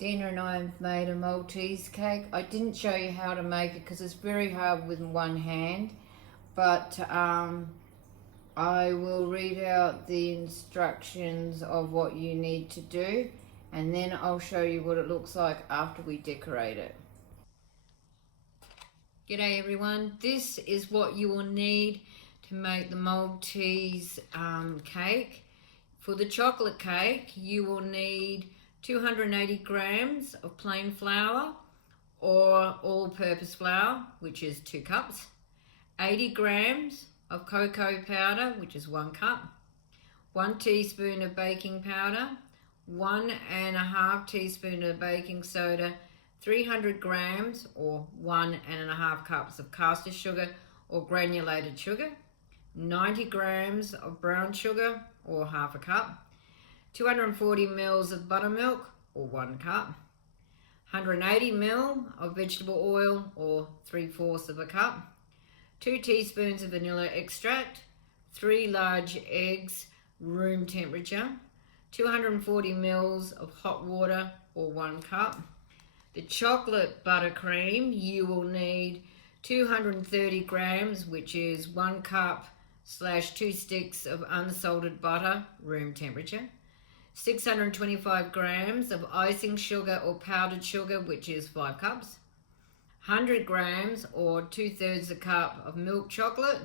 Dina and I have made a Maltese cake. I didn't show you how to make it because it's very hard with one hand, but I will read out the instructions of what you need to do, and then I'll show you what it looks like after we decorate it. G'day everyone, this is what you will need to make the Maltese cake. For the chocolate cake, you will need 280 grams of plain flour or all-purpose flour, which is 2 cups, 80 grams of cocoa powder, which is 1 cup, 1 teaspoon of baking powder, 1.5 teaspoon of baking soda, 300 grams or 1.5 cups of caster sugar or granulated sugar, 90 grams of brown sugar or half a cup, 240 ml of buttermilk or 1 cup, 180 ml of vegetable oil or 3/4 of a cup, 2 teaspoons of vanilla extract, 3 large eggs room temperature, 240 ml of hot water or 1 cup. The chocolate buttercream, you will need 230 grams, which is 1 cup / 2 sticks of unsalted butter, room temperature. 625 grams of icing sugar or powdered sugar, which is 5 cups. 100 grams or 2/3 a cup of milk chocolate.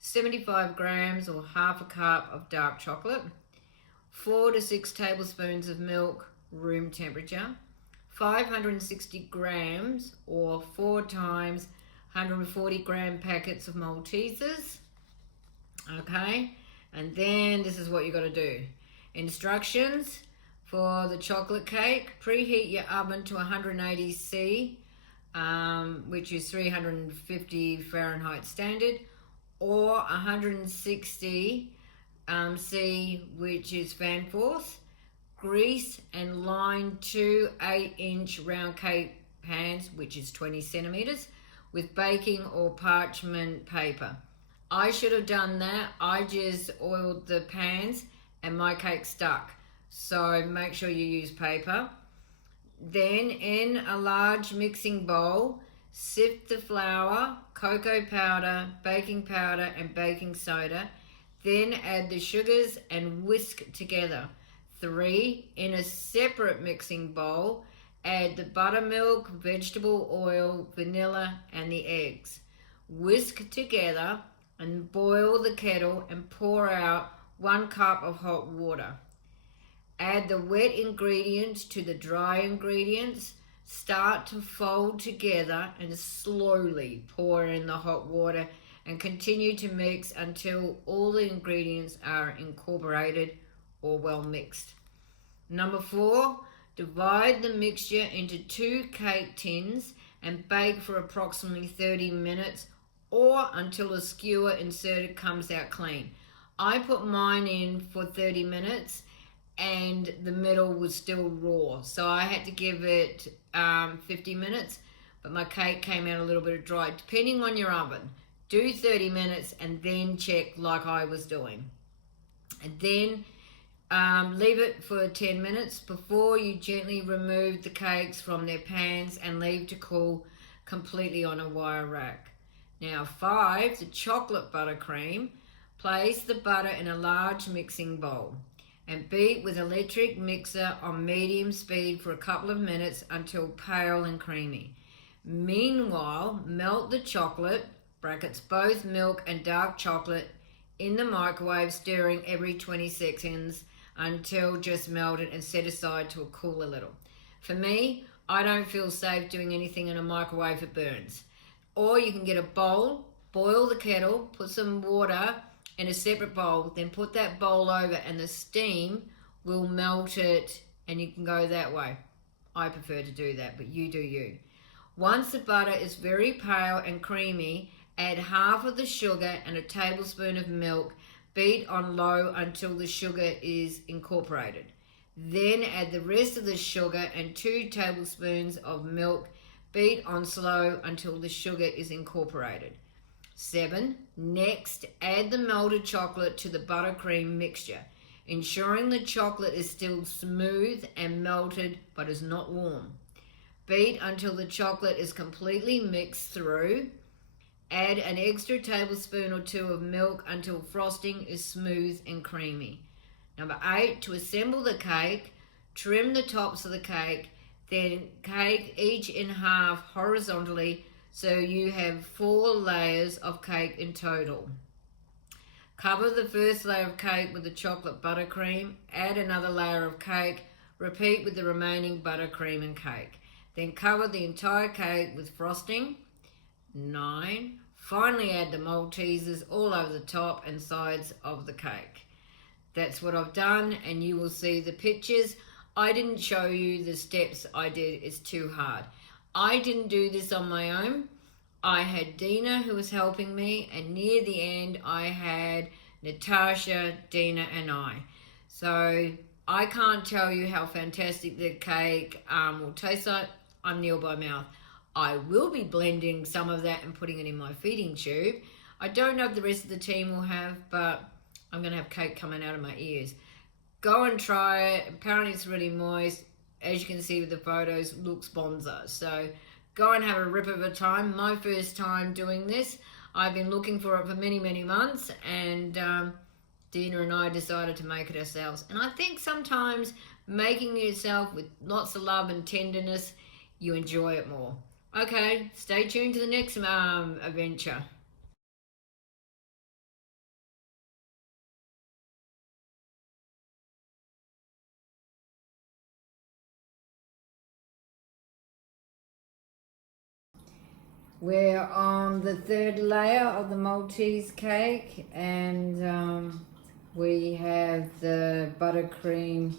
75 grams or half a cup of dark chocolate. 4 to 6 tablespoons of milk, room temperature. 560 grams or 4 times 140 gram packets of Maltesers. Okay, and then this is what you got to do. Instructions for the chocolate cake: preheat your oven to 180 C, which is 350 Fahrenheit standard, or 160 C, which is fan force. Grease and line 2 8-inch round cake pans, which is 20 centimeters, with baking or parchment paper. I should have done that. I just oiled the pans and my cake stuck. So make sure you use paper. Then in a large mixing bowl, sift the flour, cocoa powder, baking powder and baking soda. Then add the sugars and whisk together. 3, in a separate mixing bowl, add the buttermilk, vegetable oil, vanilla and the eggs. Whisk together and boil the kettle and pour out 1 cup of hot water. Add the wet ingredients to the dry ingredients. Start to fold together and slowly pour in the hot water and continue to mix until all the ingredients are incorporated or well mixed. Number 4, divide the mixture into 2 cake tins and bake for approximately 30 minutes or until the skewer inserted comes out clean. I put mine in for 30 minutes and the middle was still raw, so I had to give it 50 minutes, but my cake came out a little bit dry. Depending on your oven, do 30 minutes and then check like I was doing. And then leave it for 10 minutes before you gently remove the cakes from their pans and leave to cool completely on a wire rack. Now 5, the chocolate buttercream. Place the butter in a large mixing bowl and beat with electric mixer on medium speed for a couple of minutes until pale and creamy. Meanwhile, melt the chocolate, brackets both milk and dark chocolate, in the microwave, stirring every 20 seconds until just melted, and set aside to cool a little. For me, I don't feel safe doing anything in a microwave, it burns. Or you can get a bowl, boil the kettle, put some water in a separate bowl, then put that bowl over and the steam will melt it and you can go that way. I prefer to do that, but you do you. Once the butter is very pale and creamy, add half of the sugar and a tablespoon of milk. Beat on low until the sugar is incorporated. Then add the rest of the sugar and 2 tablespoons of milk. Beat on slow until the sugar is incorporated. 7. Next, add the melted chocolate to the buttercream mixture. ensuring the chocolate is still smooth and melted but is not warm. Beat until the chocolate is completely mixed through. Add an extra tablespoon or 2 of milk until frosting is smooth and creamy. Number 8, to assemble the cake, trim the tops of the cake, then cake each in half horizontally so you have 4 layers of cake in total. Cover the first layer of cake with the chocolate buttercream, add another layer of cake, repeat with the remaining buttercream and cake. Then cover the entire cake with frosting. 9. Finally add the Maltesers all over the top and sides of the cake. That's what I've done, and you will see the pictures. I didn't show you the steps I did, it's too hard. I didn't do this on my own. I had Dina who was helping me, and near the end I had Natasha, Dina and I. So I can't tell you how fantastic the cake will taste like. I'm nil by mouth. I will be blending some of that and putting it in my feeding tube. I don't know if the rest of the team will have, but I'm going to have cake coming out of my ears. Go and try it. Apparently it's really moist. As you can see with the photos, looks bonza. So go and have a rip of a time. My first time doing this. I've been looking for it for many, many months, and Dina and I decided to make it ourselves. And I think sometimes making it yourself with lots of love and tenderness, you enjoy it more. Okay, stay tuned to the next adventure. We're on the 3rd layer of the Maltese cake, and we have the buttercream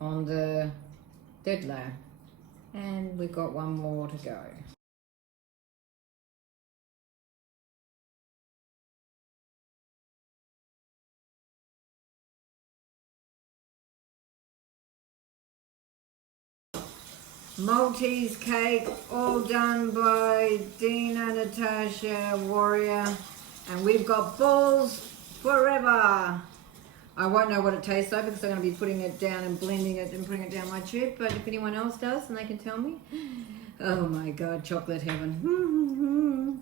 on the 3rd layer, and we've got one more to go. Maltese cake, all done by Dina, Natasha, Warrior, and we've got balls forever. I won't know what it tastes like because I'm going to be putting it down and blending it and putting it down my tube, but if anyone else does, then they can tell me. Oh my God, chocolate heaven.